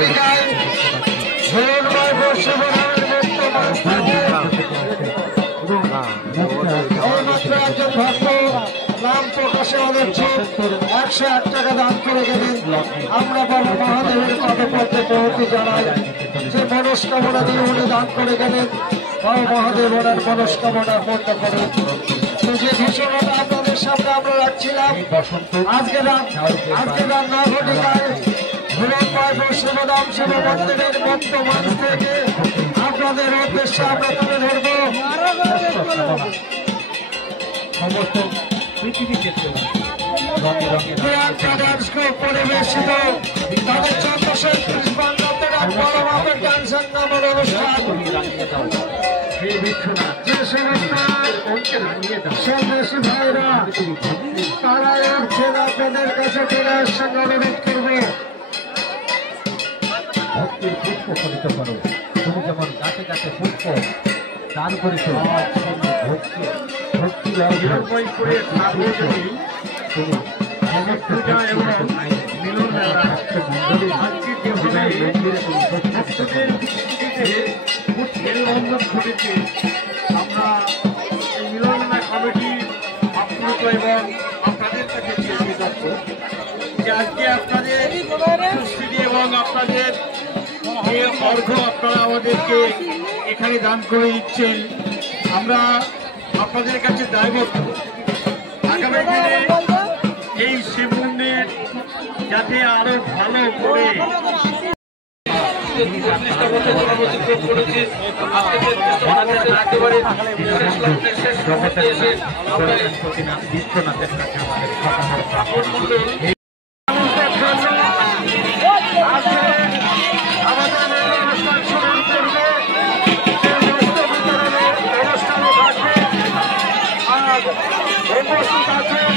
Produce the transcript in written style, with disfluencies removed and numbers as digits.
ঘটিকায় হিরণময় বর্ষবরণের বর্তমান এইমাত্র একজন ভক্ত নাম প্রকাশে অদর্শ 108 টাকা দান করে গেলেন। আমরা বাবা মহাদেবের পদপদ্মে প্রভৃতি জানাই যে মনস্কামনা দিয়ে উনি দান করে গেলেন। বাবা মহাদেব ওনার মনস্কামনা পূর্ণ করুন। যে ঘোষণাটা আপনাদের সামনে আমরা রাখছিলাম আজকে রান্না ঘটিকায় হিরণময় বর্ষবদাম শিব মন্দিরের বর্তমান থেকে আপনাদের উদ্দেশ্যে আমরা তুলে ধরব। সমস্ত পৃথিবী ক্ষেত্রে পরিবেশিত তাদের 1430 বাংলাতে বড় মাপের গান সংগ্রামের অনুষ্ঠান। যে সমস্ত সন্ন্যাসী ভাইরা তারা আসছেন আপনাদের কাছে ফেরার সঙ্গে অনুরোধ করবে ভক্তির পুষ্প ফলিত করো। তুমি যেমন গাছে গাছে পুষ্প দান করেছ ভক্তি ভক্তি আমরা মিলন কমিটি আপ্লুত এবং আপনাদের কাছে কৃতজ্ঞ যে আজকে আপনাদের উপস্থিতি এবং আপনাদের যে অর্ঘ্য আপনারা আমাদেরকে এখানে দান করে দিচ্ছেন। আমরা আপনাদের কাছে দায়বদ্ধ আগামী দিনে এই শিব মন্দির যাতে আরো ভালো করে উপস্থিত আছেন